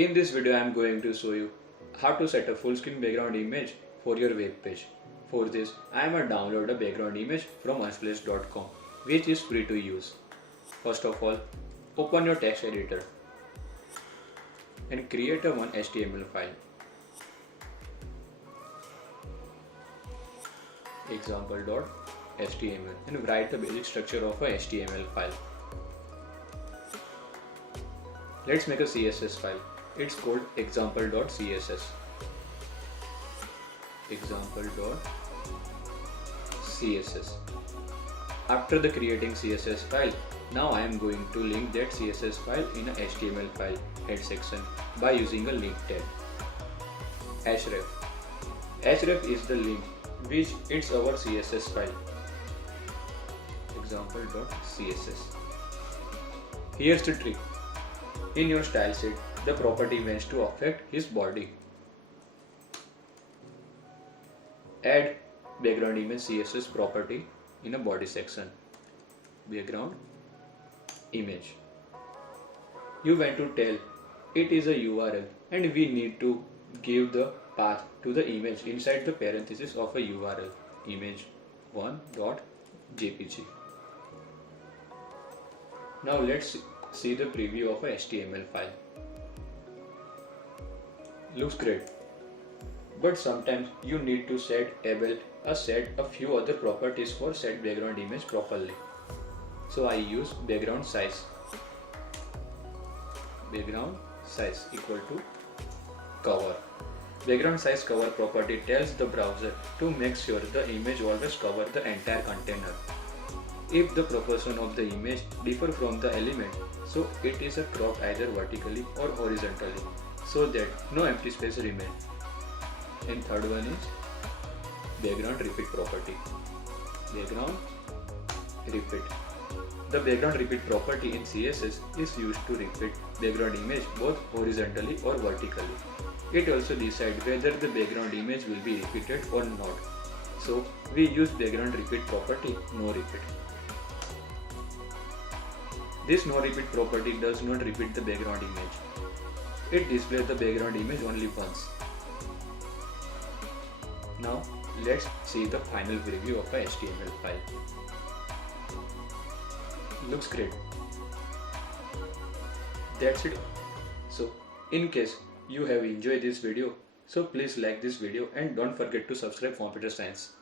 In this video I am going to show you how to set a full screen background image for your web page. For this I am going to download a background image from unsplash.com which is free to use. First of all, open your text editor and create a one HTML file. Example.html and write the basic structure of a HTML file. Let's make a CSS file. It's called example.css. Example.css. After the creating CSS file, now I am going to link that CSS file in a HTML file head section by using a link tag. href. href is the link which is our CSS file. Example.css. Here's the trick. In your style sheet, the property wants to affect his body. Add background image CSS property in a body section. Background image. You want to tell it is a URL and we need to give the path to the image inside the parenthesis of a URL image1.jpg. Now let's see the preview of a HTML file. Looks great, but sometimes you need to set a few other properties for set background image properly. So I use background size. Background size equal to cover. Background size cover property tells the browser to make sure the image always covers the entire container. If the proportion of the image differ from the element, so it is cropped either vertically or horizontally so that no empty space remains. And third one is background repeat property. Background repeat. The background repeat property in CSS is used to repeat background image both horizontally or vertically. It also decides whether the background image will be repeated or not. So we use background repeat property no repeat. This no repeat property does not repeat the background image. It displays the background image only once. Now let's see the final preview of a HTML file. Looks great. That's it. So in case you have enjoyed this video, so please like this video and don't forget to subscribe Computer Science.